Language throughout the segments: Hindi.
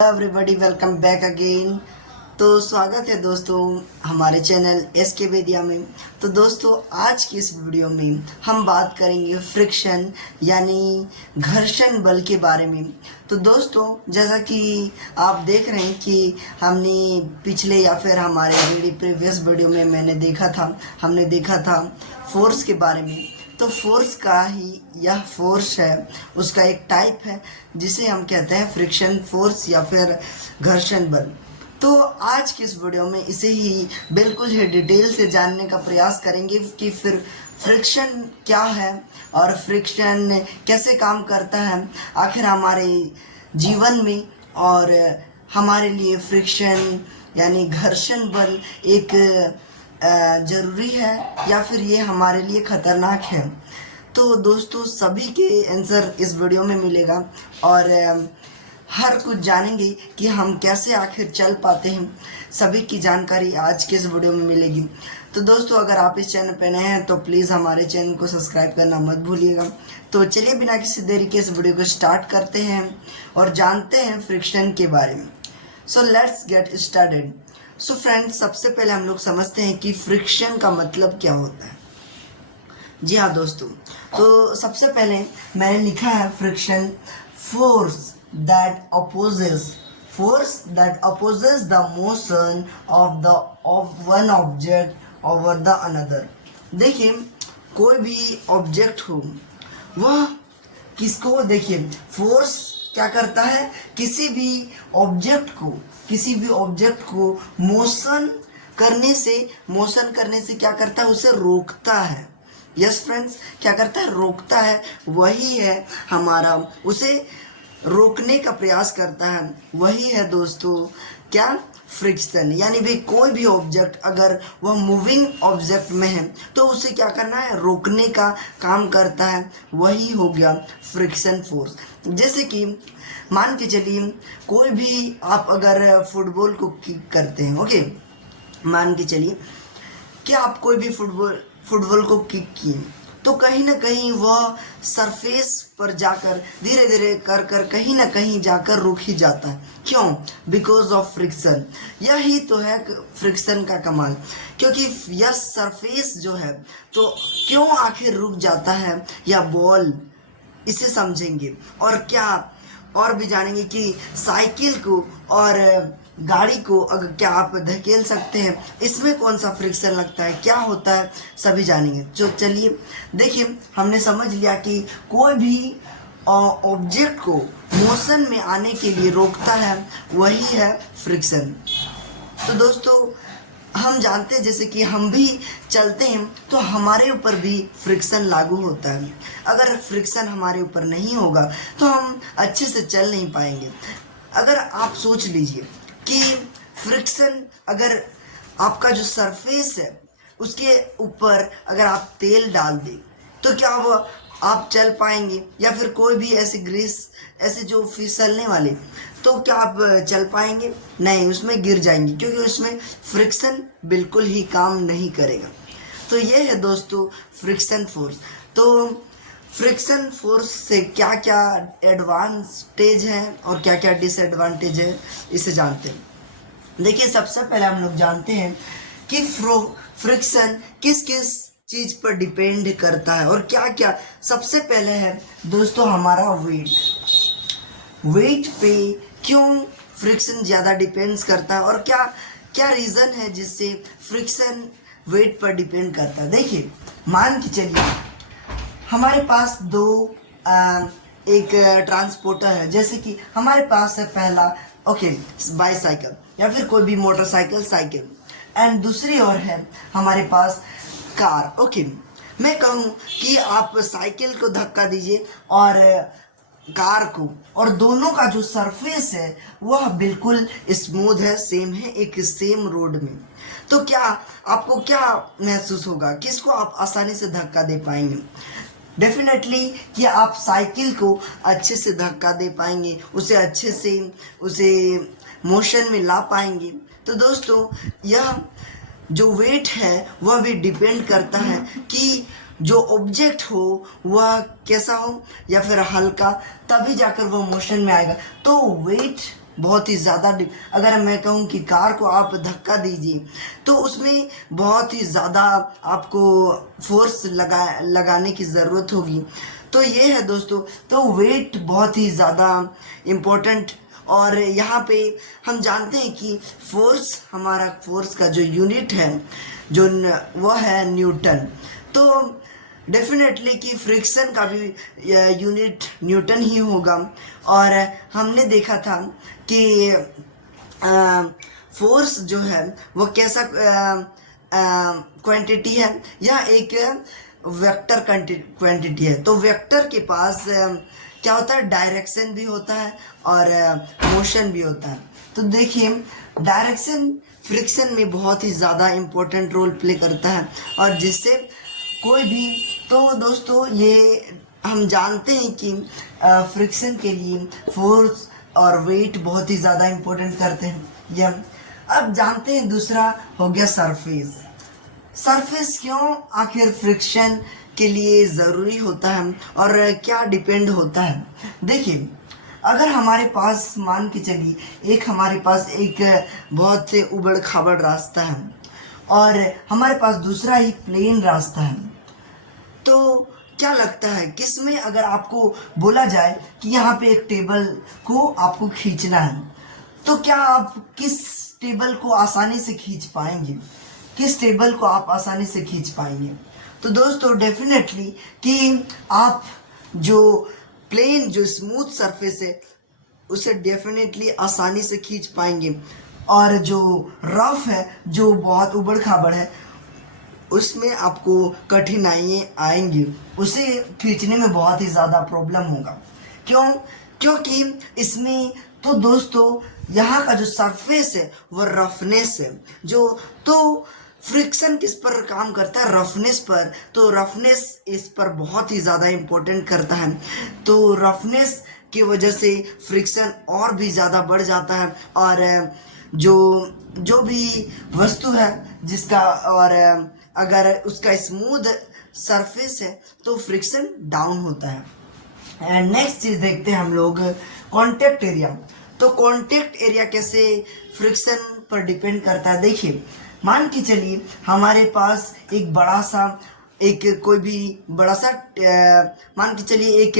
Everybody welcome back again. तो स्वागत है दोस्तों हमारे चैनल एस के वेदिया में। तो दोस्तों आज की इस वीडियो में हम बात करेंगे फ्रिक्शन यानी घर्षण बल के बारे में। तो दोस्तों जैसा कि आप देख रहे हैं कि हमने पिछले या फिर हमारे प्रीवियस वीडियो में हमने देखा था फोर्स के बारे में। तो फोर्स का ही यह फोर्स है, उसका एक टाइप है जिसे हम कहते हैं फ्रिक्शन फोर्स या फिर घर्षण बल। तो आज की इस वीडियो में इसे ही बिल्कुल ही डिटेल से जानने का प्रयास करेंगे कि फिर फ्रिक्शन क्या है और फ्रिक्शन कैसे काम करता है आखिर हमारे जीवन में, और हमारे लिए फ्रिक्शन यानी घर्षण बल एक ज़रूरी है या फिर ये हमारे लिए ख़तरनाक है। तो दोस्तों सभी के आंसर इस वीडियो में मिलेगा और हर कुछ जानेंगे कि हम कैसे आखिर चल पाते हैं। सभी की जानकारी आज के इस वीडियो में मिलेगी। तो दोस्तों अगर आप इस चैनल पर नए हैं तो प्लीज़ हमारे चैनल को सब्सक्राइब करना मत भूलिएगा। तो चलिए बिना किसी देरी के इस वीडियो को स्टार्ट करते हैं और जानते हैं फ्रिक्शन के बारे में। So let's get started. So friends सबसे पहले हम लोग समझते हैं कि फ्रिक्शन का मतलब क्या होता है। जी हाँ दोस्तों, तो सबसे पहले मैंने लिखा है friction force that opposes the motion of one object over the another। देखिए कोई भी ऑब्जेक्ट हो वह किसको, देखिए फोर्स क्या करता है, किसी भी ऑब्जेक्ट को मोशन करने से क्या करता है, उसे रोकता है। यस फ्रेंड्स, क्या करता है, रोकता है। वही है हमारा, उसे रोकने का प्रयास करता है, वही है दोस्तों क्या, फ्रिक्शन। यानी भी कोई भी ऑब्जेक्ट अगर वह मूविंग ऑब्जेक्ट में है तो उसे क्या करना है, रोकने का काम करता है, वही हो गया फ्रिक्शन फोर्स। जैसे कि मान के चलिए कोई भी आप अगर फुटबॉल को किक करते हैं, ओके, मान के चलिए कि आप कोई भी फुटबॉल को किक किए तो कहीं ना कहीं वह सरफेस पर जाकर धीरे धीरे कर कहीं ना कहीं जाकर रुक ही जाता है। क्यों? Because of friction. यही तो है फ्रिक्शन का कमाल, क्योंकि यह सरफेस जो है तो क्यों आखिर रुक जाता है या बॉल, इसे समझेंगे और क्या और भी जानेंगे कि साइकिल को और गाड़ी को अगर क्या आप धकेल सकते हैं, इसमें कौन सा फ्रिक्शन लगता है, क्या होता है, सभी जानेंगे। तो चलिए देखिए, हमने समझ लिया कि कोई भी ऑब्जेक्ट को मोशन में आने के लिए रोकता है, वही है फ्रिक्शन। तो दोस्तों हम जानते हैं जैसे कि हम भी चलते हैं तो हमारे ऊपर भी फ्रिक्शन लागू होता है। अगर फ्रिक्शन हमारे ऊपर नहीं होगा तो हम अच्छे से चल नहीं पाएंगे। अगर आप सोच लीजिए कि फ्रिक्शन, अगर आपका जो सरफेस है उसके ऊपर अगर आप तेल डाल दें तो क्या वो आप चल पाएंगे, या फिर कोई भी ऐसे ग्रीस ऐसे जो फिसलने वाले, तो क्या आप चल पाएंगे? नहीं, उसमें गिर जाएंगे क्योंकि उसमें फ्रिक्शन बिल्कुल ही काम नहीं करेगा। तो ये है दोस्तों फ्रिक्शन फोर्स। तो फ्रिक्शन फोर्स से क्या क्या एडवांटेज है और क्या क्या डिसएडवांटेज है, इसे जानते हैं। देखिए सबसे पहले हम लोग जानते हैं कि फ्रिक्शन किस किस चीज़ पर डिपेंड करता है और क्या क्या। सबसे पहले है दोस्तों हमारा वेट पे क्यों फ्रिक्शन ज़्यादा डिपेंड्स करता है और क्या क्या रीज़न है जिससे फ्रिक्शन वेट पर डिपेंड करता है। देखिए मान के चलिए हमारे पास एक ट्रांसपोर्टर है, जैसे कि हमारे पास है पहला बाईसाइकिल या फिर कोई भी मोटरसाइकिल साइकिल, एंड दूसरी ओर है हमारे पास कार। मैं कहूँ कि आप साइकिल को धक्का दीजिए और कार को, और दोनों का जो सरफेस है वह बिल्कुल स्मूथ है, सेम है, एक सेम रोड में। तो क्या आपको क्या महसूस होगा, किसको आप आसानी से धक्का दे पाएंगे? डेफिनेटली कि आप साइकिल को अच्छे से धक्का दे पाएंगे, उसे अच्छे से उसे मोशन में ला पाएंगे। तो दोस्तों यह जो वेट है वह भी डिपेंड करता है कि जो ऑब्जेक्ट हो वह कैसा हो या फिर हल्का, तभी जाकर वह मोशन में आएगा। तो वेट बहुत ही ज़्यादा अगर मैं कहूँ कि कार को आप धक्का दीजिए तो उसमें बहुत ही ज़्यादा आपको फोर्स लगाने की ज़रूरत होगी। तो ये है दोस्तों, तो वेट बहुत ही ज़्यादा इम्पोर्टेंट। और यहाँ पे हम जानते हैं कि हमारा फोर्स का जो यूनिट है वो है न्यूटन। तो डेफिनेटली कि फ्रिक्शन का भी यूनिट न्यूटन ही होगा। और हमने देखा था कि फोर्स जो है वो कैसा क्वांटिटी है, यह एक वेक्टर क्वांटिटी है। तो वेक्टर के पास क्या होता है, डायरेक्शन भी होता है और मोशन भी होता है। तो देखिए डायरेक्शन फ्रिक्शन में बहुत ही ज़्यादा इम्पोर्टेंट रोल प्ले करता है, और जिससे कोई भी, तो दोस्तों ये हम जानते हैं कि फ्रिक्शन के लिए फोर्स और वेट बहुत ही ज़्यादा इम्पोर्टेंट करते हैं ये हम। अब जानते हैं दूसरा हो गया सरफेस। सरफेस क्यों आखिर फ्रिक्शन के लिए ज़रूरी होता है और क्या डिपेंड होता है। देखिए अगर हमारे पास मान के चलिए हमारे पास एक बहुत से उबड़ खाबड़ रास्ता है और हमारे पास दूसरा ही प्लेन रास्ता है, तो क्या लगता है किसमें अगर आपको बोला जाए कि यहाँ पे एक टेबल को आपको खींचना है, तो क्या आप किस टेबल को आसानी से खींच पाएंगे, किस टेबल को आप आसानी से खींच पाएंगे। तो दोस्तों डेफिनेटली कि आप जो प्लेन जो स्मूथ सरफेस है उसे डेफिनेटली आसानी से खींच पाएंगे, और जो रफ है जो बहुत उबड़ खाबड़ है उसमें आपको कठिनाइयाँ आएंगी, उसे खींचने में बहुत ही ज़्यादा प्रॉब्लम होगा। क्योंकि इसमें तो दोस्तों यहाँ का जो सरफेस है वो रफनेस है, जो तो फ्रिक्शन किस पर काम करता है, रफनेस पर। तो रफनेस इस पर बहुत ही ज़्यादा इम्पोर्टेंट करता है। तो रफनेस की वजह से फ्रिक्शन और भी ज़्यादा बढ़ जाता है, और जो भी वस्तु है जिसका, और अगर उसका स्मूथ सरफेस है तो फ्रिक्शन डाउन होता है। एंड नेक्स्ट चीज़ देखते हैं हम लोग कॉन्टेक्ट एरिया। तो कॉन्टेक्ट एरिया कैसे फ्रिक्शन पर डिपेंड करता है। देखिए मान के चलिए हमारे पास एक बड़ा सा मान के चलिए एक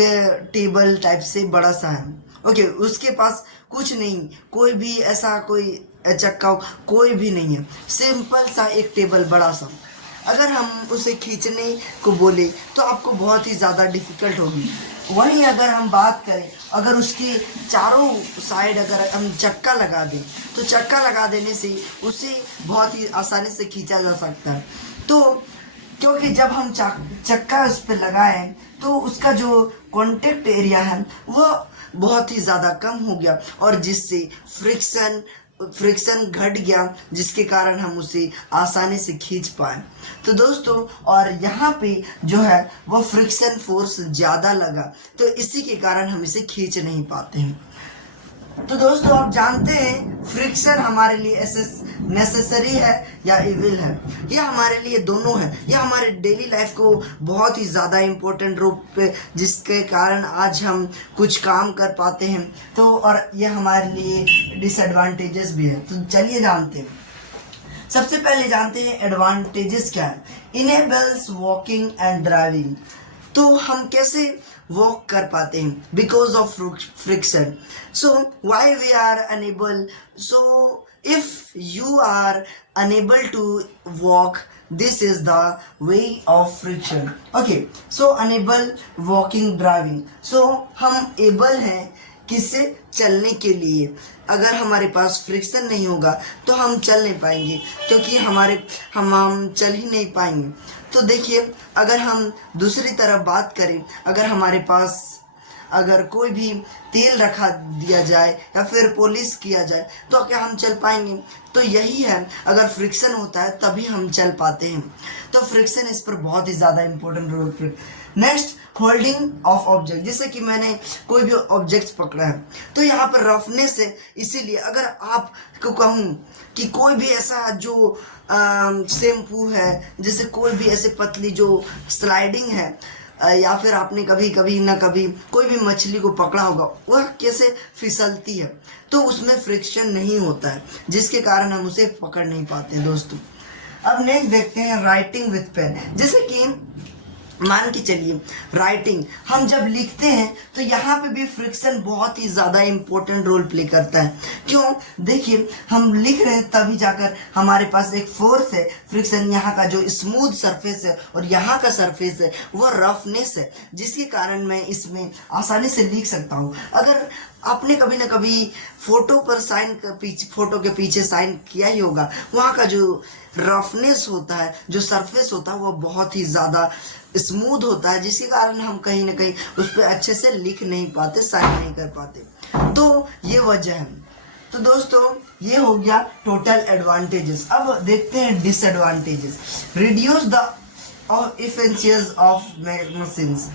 टेबल टाइप से बड़ा सा है, ओके, उसके पास कुछ नहीं, कोई भी ऐसा कोई चक्का कोई भी नहीं है, सिंपल सा एक टेबल बड़ा सा। अगर हम उसे खींचने को बोले तो आपको बहुत ही ज़्यादा डिफिकल्ट होगी। वहीं अगर हम बात करें, अगर उसके चारों साइड अगर हम चक्का लगा दें तो चक्का लगा देने से उसे बहुत ही आसानी से खींचा जा सकता है। तो क्योंकि जब हम चक्का उस पर लगाएं तो उसका जो कॉन्टेक्ट एरिया है वो बहुत ही ज़्यादा कम हो गया, और जिससे फ्रिक्शन घट गया, जिसके कारण हम उसे आसानी से खींच पाए। तो दोस्तों और यहाँ पे जो है वो फ्रिक्शन फोर्स ज़्यादा लगा, तो इसी के कारण हम इसे खींच नहीं पाते हैं। तो दोस्तों आप जानते हैं फ्रिक्शन हमारे लिए नेसेसरी है या इविल है। यह हमारे लिए दोनों है, यह हमारे डेली लाइफ को बहुत ही ज़्यादा इम्पोर्टेंट रूप पे, जिसके कारण आज हम कुछ काम कर पाते हैं। तो और यह हमारे लिए डिसएडवांटेजेस भी है। तो चलिए जानते हैं। सबसे पहले जानते हैं एडवांटेजेस क्या है। Enables walking and driving. तो हम कैसे वॉक कर पाते हैं, because of friction. So why we are unable, so if you are unable to walk, this is the way of friction. Okay, so unable walking driving. so हम able हैं किससे, चलने के लिए। अगर हमारे पास फ्रिक्शन नहीं होगा तो हम चल नहीं पाएंगे, क्योंकि हम चल ही नहीं पाएंगे। तो देखिए अगर हम दूसरी तरफ बात करें, अगर हमारे पास अगर कोई भी तेल रखा दिया जाए या फिर पॉलिश किया जाए तो क्या हम चल पाएंगे। तो यही है, अगर फ्रिक्शन होता है तभी हम चल पाते हैं। तो फ्रिक्शन इस पर बहुत ही ज़्यादा important role play. Next, holding of object. जैसे कि मैंने कोई भी ऑब्जेक्ट पकड़ा है तो यहाँ पर रफनेस है, इसीलिए अगर आपको कहूँ कि कोई भी ऐसा जो शैम्पू है, जैसे कोई भी ऐसे पतली जो स्लाइडिंग है, या फिर आपने कभी कभी ना कभी कोई भी मछली को पकड़ा होगा, वह कैसे फिसलती है, तो उसमें फ्रिक्शन नहीं होता है, जिसके कारण हम उसे पकड़ नहीं पाते दोस्तों। अब नेक्स्ट देखते हैं राइटिंग विथ पेन। जैसे कि मान के चलिए राइटिंग, हम जब लिखते हैं तो यहाँ पे भी फ्रिक्शन बहुत ही ज़्यादा इम्पोर्टेंट रोल प्ले करता है। क्यों? देखिए, हम लिख रहे हैं तभी जाकर हमारे पास एक फोर्स है फ्रिक्शन, यहाँ का जो स्मूथ सरफेस है और यहाँ का सरफेस है वो रफनेस है, जिसके कारण मैं इसमें आसानी से लिख सकता हूँ। अगर आपने कभी ना कभी फोटो पर फोटो के पीछे साइन किया ही होगा, वहाँ का जो रफनेस होता है, जो सरफेस होता है, वो बहुत ही ज़्यादा स्मूथ होता है, जिसके कारण हम कहीं ना कहीं उस पर अच्छे से लिख नहीं पाते, साइन नहीं कर पाते। तो ये वजह है। तो दोस्तों ये हो गया टोटल एडवांटेजेस। अब देखते हैं disadvantages. Reduce the efficiency of machines.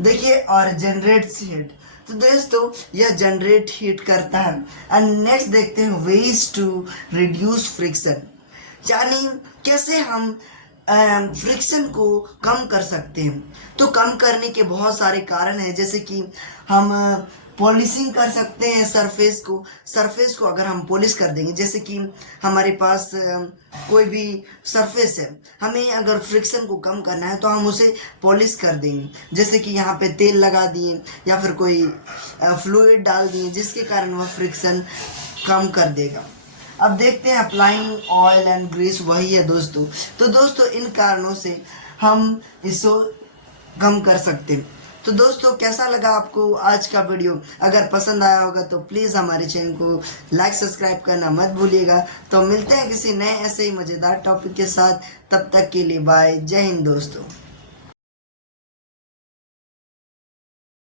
देखिए, और जनरेट्स हीट। तो दोस्तों यह जनरेट हीट करता है। एंड नेक्स्ट देखते हैं वेज टू रिड्यूस फ्रिक्शन, यानी कैसे हम फ्रिक्शन को कम कर सकते हैं। तो कम करने के बहुत सारे कारण हैं, जैसे कि हम पॉलिशिंग कर सकते हैं सरफेस को अगर हम पॉलिश कर देंगे, जैसे कि हमारे पास कोई भी सरफेस है, हमें अगर फ्रिक्शन को कम करना है तो हम उसे पॉलिश कर देंगे, जैसे कि यहाँ पे तेल लगा दिए या फिर कोई फ्लूइड डाल दिए, जिसके कारण वह फ्रिक्शन कम कर देगा। अब देखते हैं अप्लाइंग ऑयल एंड ग्रीस, वही है दोस्तों। तो दोस्तों इन कारणों से हम इसको कम कर सकते हैं। तो दोस्तों कैसा लगा आपको आज का वीडियो? अगर पसंद आया होगा तो प्लीज़ हमारे चैनल को लाइक सब्सक्राइब करना मत भूलिएगा। तो मिलते हैं किसी नए ऐसे ही मज़ेदार टॉपिक के साथ, तब तक के लिए बाय, जय हिंद दोस्तों।